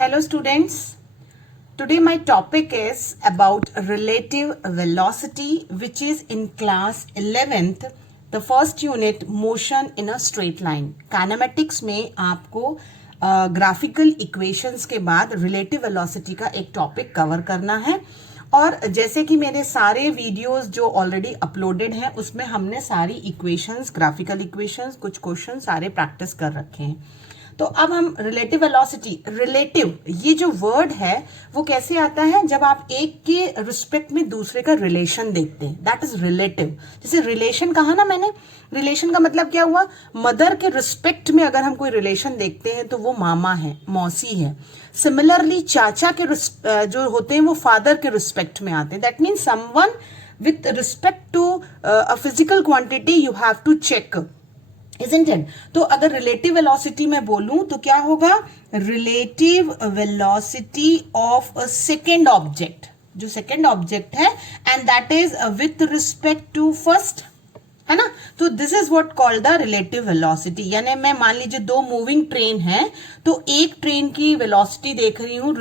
Hello students, today my topic is about relative velocity which is in class 11th, the first unit motion in a straight line. Kinematics में आपको graphical equations के बाद relative velocity का एक topic cover करना है और जैसे कि मेरे सारे वीडियोस जो ऑलरेडी अपलोडेड हैं उसमें हमने सारी इक्वेशंस, ग्राफिकल इक्वेशंस, कुछ क्वेश्चन सारे प्रैक्टिस कर रखे हैं। तो अब हम रिलेटिव वेलोसिटी, रिलेटिव ये जो वर्ड है वो कैसे आता है जब आप एक के रिस्पेक्ट में दूसरे का रिलेशन देखते हैं, दैट इज रिलेटिव। जैसे रिलेशन कहा ना मैंने, रिलेशन का मतलब क्या हुआ, मदर के रिस्पेक्ट में अगर हम कोई रिलेशन देखते हैं तो वो मामा है, मौसी है। सिमिलरली चाचा के जो होते हैं वो फादर के रिस्पेक्ट में आते हैं। That means someone with respect to a physical quantity you have to check, isn't it? तो अगर रिलेटिव वेलोसिटी में बोलूं तो क्या होगा, relative velocity of a second object, जो सेकेंड ऑब्जेक्ट है and that is with respect to first, है ना। तो this is what called the relative velocity. यानी मैं मान लीजिए दो मूविंग ट्रेन है तो एक ट्रेन की वेलोसिटी देख रही हूं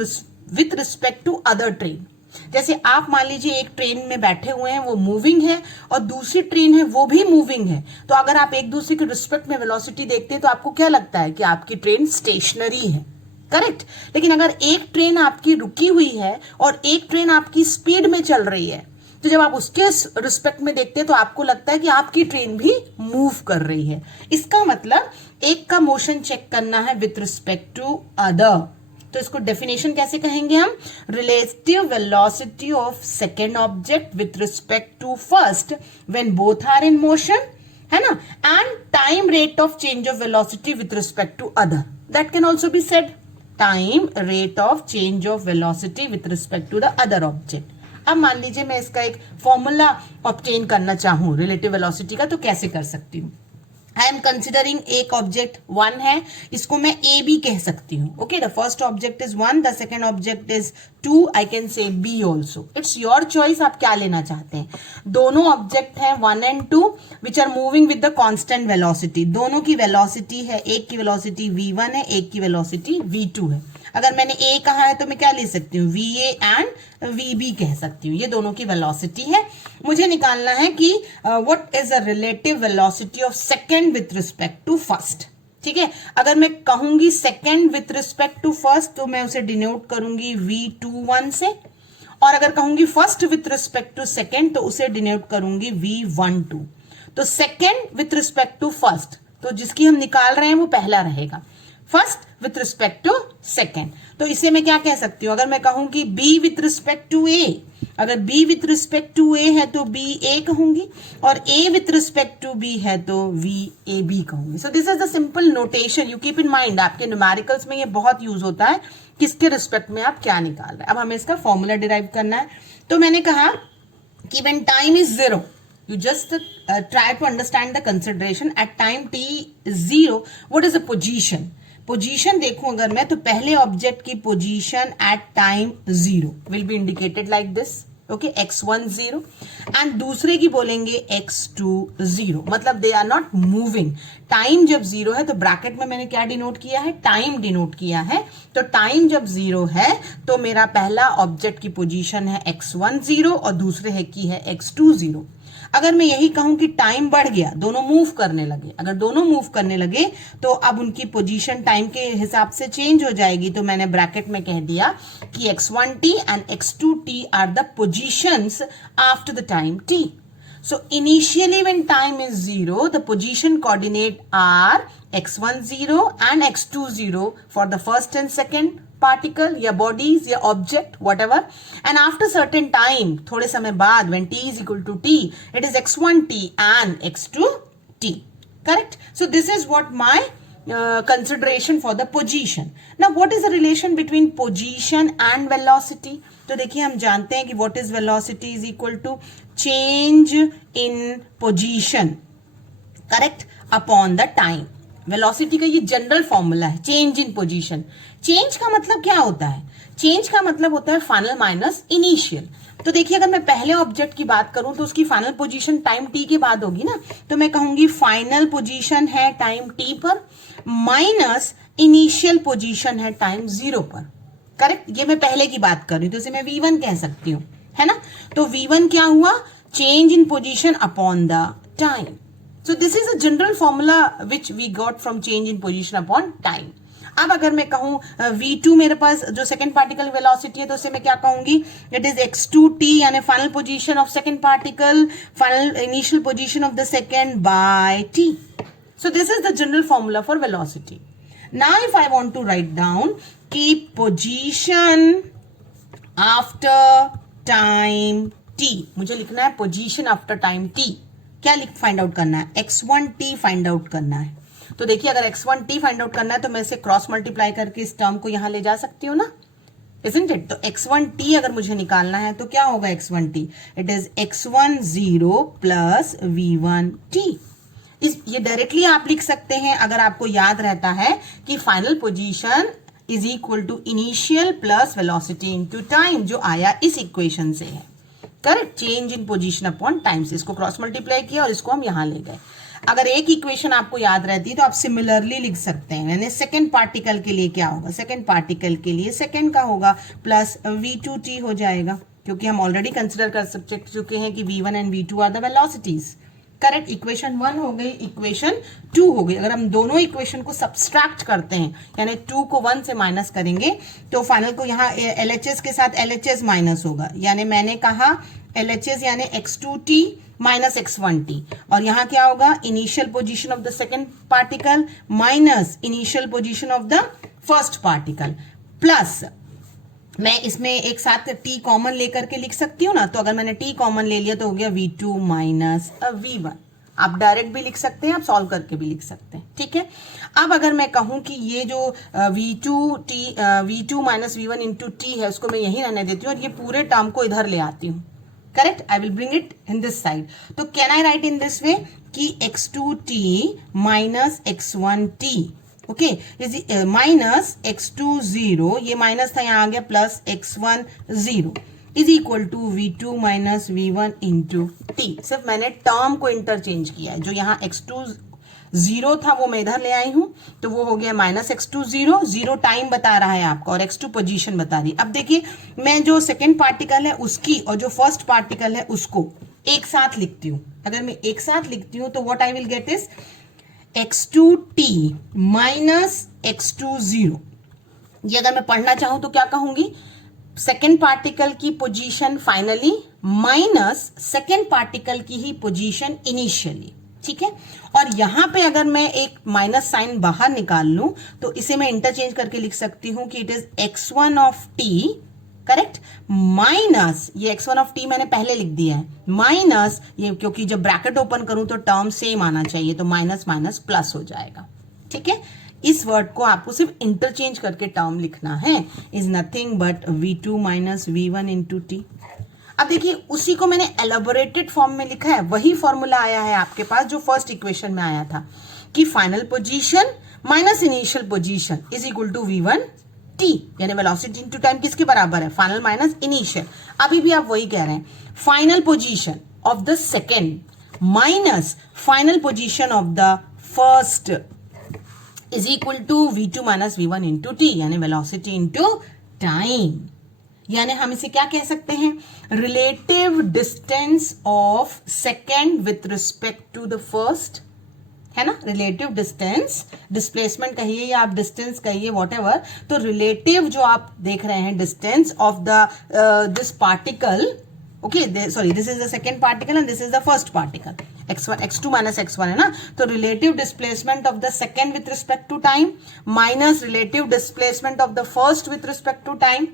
with respect to other train. जैसे आप मान लीजिए एक ट्रेन में बैठे हुए हैं, वो मूविंग है और दूसरी ट्रेन है वो भी मूविंग है, तो अगर आप एक दूसरे के रिस्पेक्ट में वेलोसिटी देखते हैं तो आपको क्या लगता है कि आपकी ट्रेन स्टेशनरी है, करेक्ट। लेकिन अगर एक ट्रेन आपकी रुकी हुई है और एक ट्रेन आपकी स्पीड में चल रही है तो जब आप उसके रिस्पेक्ट में देखते हैं तो आपको लगता है कि आपकी ट्रेन भी मूव कर रही है। इसका मतलब एक का मोशन चेक करना है विथ रिस्पेक्ट टू अदर। तो इसको डेफिनेशन कैसे कहेंगे हम, relative velocity of second object with respect to first when both are in motion, है ना, and time rate of change of velocity with respect to other. That can also be said time rate of change of velocity with respect to the other object. अब मान लीजिए मैं इसका एक formula obtain करना चाहूं रिलेटिव वेलोसिटी का, तो कैसे कर सकती हूं। आई एम कंसिडरिंग एक ऑब्जेक्ट 1 है, इसको मैं ए बी कह सकती हूँ। Okay, the first object is 1, the second object is 2, I can say B also. It's your choice, आप क्या लेना चाहते हैं। दोनों ऑब्जेक्ट हैं 1 and 2 which are moving with the constant velocity. दोनों की वेलोसिटी है, एक की वेलोसिटी v1 है, एक की वेलोसिटी v2 है। अगर मैंने ए कहा है तो मैं क्या ले सकती हूँ, va एंड vb कह सकती हूँ। ये दोनों की वेलोसिटी है। मुझे निकालना है कि what is the relative velocity of second with respect to first. ठीक है, अगर मैं कहूंगी second with respect to first तो मैं उसे डिनोट करूंगी v21 से, और अगर कहूंगी first with respect to second तो उसे डिनोट करूंगी v12। तो second with respect to first, तो जिसकी हम निकाल रहे हैं वो पहला रहेगा, first with respect to second. तो इसे मैं क्या कह सकती हूं, अगर मैं कहूं कि बी विथ रिस्पेक्ट टू ए, अगर बी विथ रिस्पेक्ट टू ए है तो बी ए कहूंगी, और ए विथ रिस्पेक्ट टू बी है तो वी ए बी कहूंगी। सो this is the simple notation, you keep in mind. आपके न्यूमेरिकल्स में ये बहुत यूज होता है, किसके रिस्पेक्ट में आप क्या निकाल रहे हैं। अब हमें इसका फॉर्मूला डिराइव करना है। तो मैंने कहा कि when time is 0, you just try to understand the consideration at time t is 0, what is the position? Position देखूं अगर मैं, तो पहले ऑब्जेक्ट की position at time 0 will be indicated like this, okay, x1 0, and दूसरे की बोलेंगे x2 0, मतलब they are not moving. Time जब 0 है तो ब्रैकेट में मैंने क्या डिनोट किया है, टाइम डिनोट किया है। तो टाइम जब 0 है तो मेरा पहला ऑब्जेक्ट की पोजीशन है x1 0 और दूसरे है की है x2 0। अगर मैं यही कहूं कि टाइम बढ़ गया, दोनों मूव करने लगे, अगर दोनों मूव करने लगे तो अब उनकी पोजीशन टाइम के हिसाब से चेंज हो जाएगी। तो मैंने ब्रैकेट में कह दिया कि x1t and x2t are the positions after the time t. So initially when time is 0, the position coordinate are x1 0 and x2 0 for the first and second particle या bodies या object whatever, and after certain time, थोड़े समय बाद, when t is equal to t, it is x1t and x2t, correct. So this is what my consideration for the position. Now what is the relation between position and velocity? तो देखिए हम जानते हैं कि what is velocity is equal to change in position, correct, upon the time. Velocity का ये general formula है, change in position. Change का मतलब क्या होता है, चेंज का मतलब होता है फाइनल माइनस इनिशियल। तो देखिए अगर मैं पहले ऑब्जेक्ट की बात करूं तो उसकी फाइनल पोजीशन टाइम टी के बाद होगी ना, तो मैं कहूंगी फाइनल पोजीशन है टाइम टी पर माइनस इनिशियल पोजीशन है टाइम 0 पर। करेक्ट, ये मैं पहले की बात कर रही हूँ, तो इसे मैं V1 कह सकती हूँ, है ना। तो V1 क्या हुआ, change in position upon the time. So this is a general formula which we got from change in position upon time. अब अगर मैं कहूं V2 मेरे पास जो सेकेंड पार्टिकल वेलोसिटी है, तो उसे मैं क्या कहूंगी, इट इज x2t, यानी final position of second particle, final initial position of the second by t. So this is the general formula for velocity. Now if I want to write down keep position after time t, मुझे लिखना है position after time t. क्या find out करना है, x1t find out करना है. तो देखिए अगर x1t फाइंड आउट करना है तो मैं इसे क्रॉस मल्टीप्लाई करके इस टर्म को यहां ले जा सकती हूँ ना, isn't it? तो x1t अगर मुझे निकालना है तो क्या होगा x1t, it is x10 plus v1t. ये डायरेक्टली आप लिख सकते हैं अगर आपको याद रहता है कि final position is equal to initial plus velocity into time, जो आया इस इक्वेशन से है. Correct, change in position upon time से इसको क्रॉस मल्टीप्लाई किया और इसको हम यहां ले गए. अगर एक इक्वेशन आपको याद रहती है तो आप सिमिलरली लिख सकते हैं. यानी सेकेंड पार्टिकल के लिए क्या होगा, सेकेंड पार्टिकल के लिए सेकेंड का होगा प्लस v2t हो जाएगा, क्योंकि हम ऑलरेडी कंसिडर कर चुके हैं कि v1 and v2 are the velocities. Correct, equation 1 हो गई, इक्वेशन 2 हो गई. अगर हम दोनों इक्वेशन को सब्सट्रैक्ट करते हैं, यानी 2 को 1 से माइनस करेंगे, तो फाइनल को यहाँ LHS के साथ LHS माइनस होगा. यानी मैंने कहा LHS यानी x2t माइनस x1t, और यहाँ क्या होगा, initial position of the second particle minus initial position of the first particle, plus मैं इसमें एक साथ t कॉमन लेकर के लिख सकती हूँ ना. तो अगर मैंने t कॉमन ले लिया तो हो गया v2 माइनस v1. आप डायरेक्ट भी लिख सकते हैं, आप सॉल्व करके भी लिख सकते हैं. ठीक है, अब अगर मैं कहूं कि ये जो v2 minus v1 into t है, उसको मैं यही रहने देती हूँ और ये पूरे टर्म को इधर ले आती हूँ. Correct, I will bring it in this side. तो can I write in this way कि x2t minus x1t, okay, is minus x20, ये माइनस था, यहाँ आ गया plus x10 is equal to v2 minus v1 into t. सिर्फ मैंने term को इंटरचेंज किया है. जो यहाँ x20 था वो मैं इधर ले आई हूं, तो वो हो गया माइनस x20. 0 टाइम बता रहा है आपका और x2 पोजीशन बता रही है. अब देखिए मैं जो सेकेंड पार्टिकल है उसकी और जो फर्स्ट पार्टिकल है उसको एक साथ लिखती हूँ. अगर मैं एक साथ लिखती हूँ तो what I will get is x2t minus x20. ये अगर मैं पढ़ना चाहूं तो क्या कहूंगी, सेकेंड पार्टिकल की position finally minus second particle की ही पोजीशन इनिशियली. ठीक है, और यहां पे अगर मैं एक माइनस साइन बाहर निकाल लूं तो इसे मैं इंटरचेंज करके लिख सकती हूं कि it is x1 of t, correct, minus ये x1 ऑफ t मैंने पहले लिख दिया है, माइनस ये, क्योंकि जब ब्रैकेट ओपन करूं तो टर्म सेम आना चाहिए, तो माइनस माइनस प्लस हो जाएगा. ठीक है, इस वर्ड को आपको सिर्फ इंटरचेंज करके टर्म लिखना है, is nothing but v2 minus v1 into t. अब देखिए उसी को मैंने एलेबोरेटेड फॉर्म में लिखा है. वही फॉर्मूला आया है आपके पास जो फर्स्ट इक्वेशन में आया था कि final position minus initial position is equal to v1 t, यानी वेलोसिटी इनटू टाइम किसके बराबर है, फाइनल माइनस इनिशियल. अभी भी आप वही कह रहे हैं, final position of the second minus final position of the first is equal to v2 minus v1 into t, यानी वेलोसिटी इंटू टाइम. यानी हम इसे क्या कह सकते हैं, relative distance of second with respect to the first, है ना. रिलेटिव डिस्टेंस, डिस्प्लेसमेंट कहिए या आप डिस्टेंस कहिए, व्हाटएवर. तो रिलेटिव जो आप देख रहे हैं distance of the this particle, okay, sorry, this is the second particle and this is the first particle, x2 minus x1 है ना. तो relative displacement of the second with respect to time minus relative displacement of the first with respect to time,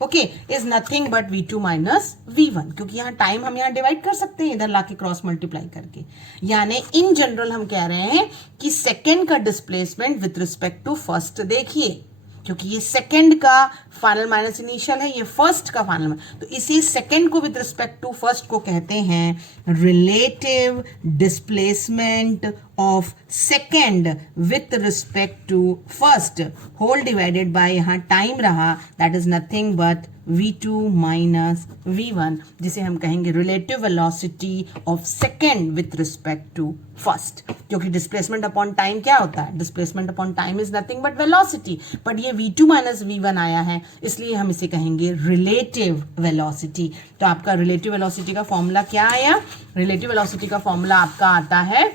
okay, is nothing but v2 minus v1. क्योंकि यहाँ time हम यहाँ divide कर सकते हैं इधर लाके क्रॉस मल्टीप्लाई करके. यानी इन जनरल हम कह रहे हैं कि सेकेंड का displacement with respect to first, देखिए क्योंकि ये सेकेंड का फाइनल माइनस इनिशियल है, ये फर्स्ट का फाइनल, तो इसी सेकेंड को विथ रिस्पेक्ट टू फर्स्ट को कहते हैं relative displacement of second with respect to first whole divided by, यहाँ टाइम रहा, that is nothing but v2 minus v1, जिसे हम कहेंगे relative velocity of second with respect to first, क्योंकि displacement upon time क्या होता है, displacement upon time is nothing but velocity, but ये v2 माइनस v1 आया है, इसलिए हम इसे कहेंगे रिलेटिव वेलोसिटी। तो आपका रिलेटिव वेलोसिटी का फॉर्मूला क्या आया, रिलेटिव वेलोसिटी का फॉर्मूला आपका आता है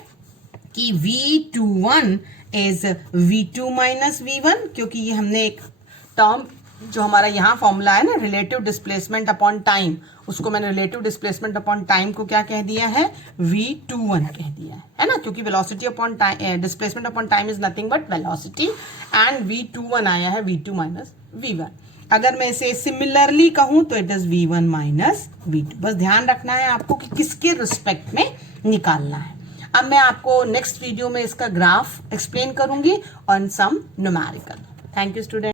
कि v21 is v2 minus v1, क्योंकि ये हमने एक टर्म जो हमारा यहाँ फॉर्मूला है ना रिलेटिव डिस्प्लेसमेंट अपॉन टाइम, उसको मैंने रिलेटिव डिस्प्लेसमेंट अपॉन टाइम को क्या कह दिया है, v21 कह दिया है ना, क्योंकि velocity upon time, displacement upon time is nothing but velocity, and v21 आया है v2 माइनस v1। अगर मैं इसे सिमिलरली कहूं तो it is v1 minus v2। बस ध्यान रखना है आपको कि किसके रिस्पेक्ट में निकालना है। अब मैं आपको नेक्स्ट वीडियो में इसका ग्राफ एक्सप्लेन करूंगी on some numerical. Thank you student.